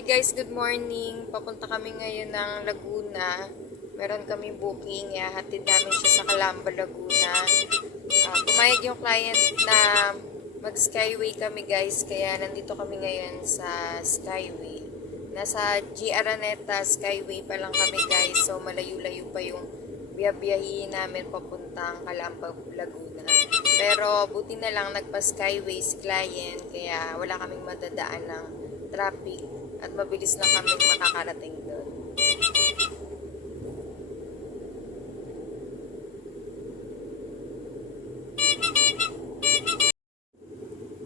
Hi guys, good morning. Papunta kami ngayon ng Laguna. Meron kami booking, ihahatid namin siya sa Calamba, Laguna. Pumayag yung client na mag-skyway kami guys, kaya nandito kami ngayon sa skyway. Nasa G. Araneta Skyway pa lang kami guys, so malayo-layo pa yung biyabiyahin namin papuntang Calamba, Laguna. Pero buti na lang nagpa-skyway si client, kaya wala kaming madadaan ng traffic at mabilis lang kami makakarating doon.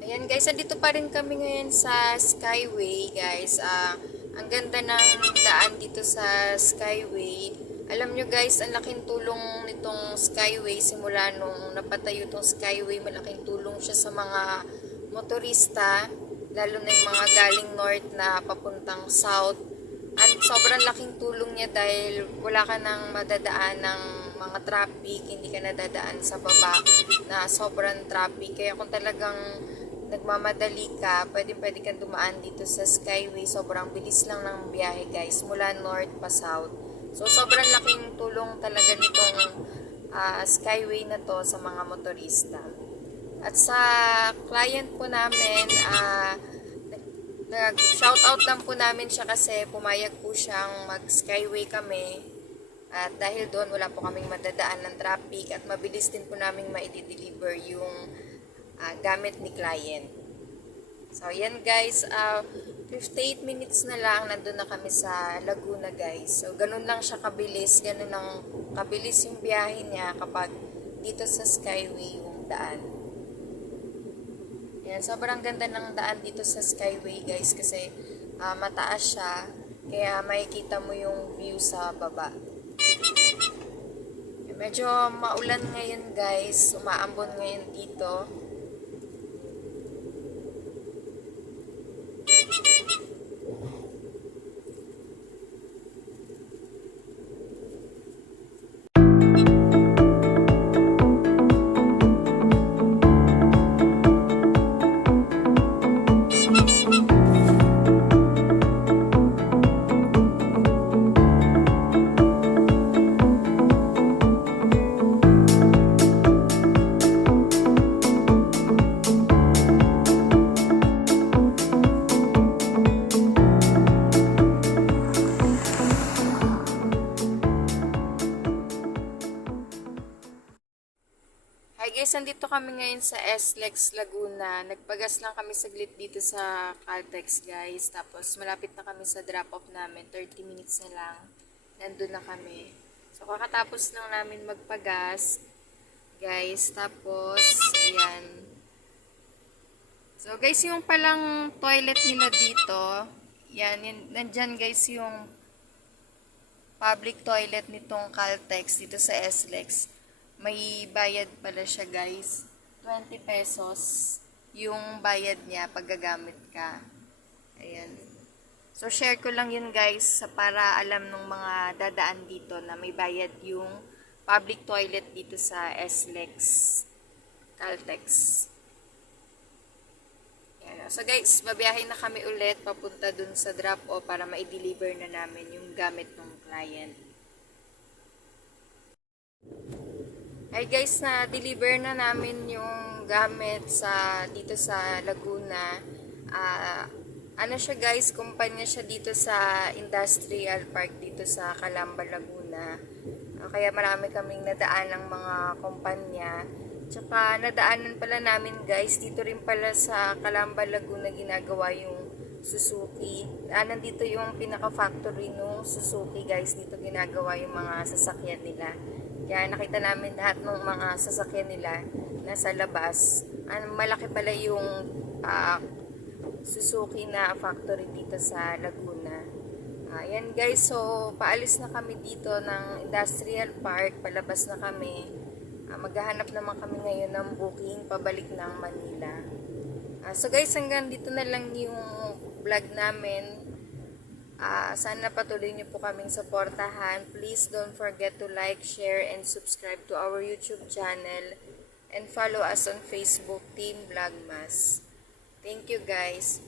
Ayan guys, andito pa rin kami ngayon sa Skyway guys. Ang ganda ng daan dito sa Skyway. Alam nyo guys, ang laking tulong nitong Skyway simula nung napatayo itong Skyway. Malaking tulong siya sa mga motorista, lalo na yung mga galing north na papuntang south. At sobrang laking tulong niya dahil wala ka nang madadaan ng mga traffic, hindi ka nadadaan sa baba na sobrang traffic. Kaya kung talagang nagmamadali ka, pwede kang dumaan dito sa Skyway. Sobrang bilis lang ng biyahe guys, mula north pa south. So sobrang laking tulong talaga nitong Skyway na to sa mga motorista. At sa client po namin, nag-shoutout lang po namin siya kasi pumayag po siyang mag-skyway kami. At dahil doon, wala po kaming madadaan ng traffic at mabilis din po namin ma-deliver yung gamit ni client. So, yan guys, 58 minutes na lang, nandun na kami sa Laguna guys. So, ganun lang siya kabilis, ganun lang kabilis yung biyahe niya kapag dito sa Skyway yung daan. Yan, sobrang ganda ng daan dito sa Skyway guys kasi mataas siya, kaya makikita mo yung view sa baba. Medyo maulan ngayon guys, umaambon ngayon dito. Hi guys, nandito kami ngayon sa SLEX Laguna. Nagpagas lang kami saglit dito sa Caltex guys. Tapos malapit na kami sa drop-off namin. 30 minutes na lang. Nandun na kami. So kakatapos lang namin magpagas guys. Tapos, ayan. So guys, yung palang toilet nila dito, yan, nandyan guys yung public toilet nitong Caltex dito sa SLEX. May bayad pala siya guys, 20 pesos yung bayad niya pag gagamit ka. Ayan. So share ko lang yun guys para alam ng mga dadaan dito na may bayad yung public toilet dito sa SLEX Caltex. Ayan. So guys, babiyahin na kami ulit papunta dun sa drop-off para ma-deliver na namin yung gamit ng client. Ay guys, na-deliver na namin yung gamit dito sa Laguna. Ano siya guys, kumpanya siya dito sa Industrial Park dito sa Calamba, Laguna. Kaya marami kaming nadaan ng mga kumpanya. Tsaka nadaanan pala namin guys, dito rin pala sa Calamba, Laguna ginagawa yung Suzuki. Nandito yung pinaka-factory ng Suzuki guys, dito ginagawa yung mga sasakyan nila. Kaya nakita namin lahat ng mga sasakyan nila nasa labas. Malaki pala yung Suzuki na factory dito sa Laguna. Ayan guys, so paalis na kami dito ng Industrial Park. Palabas na kami. Maghahanap naman kami ngayon ng booking pabalik ng Manila. So guys, hanggang dito na lang yung vlog namin. Sana patuloy niyo po kaming suportahan. Please don't forget to like, share, and subscribe to our YouTube channel. And follow us on Facebook, Team Vlogmas. Thank you guys.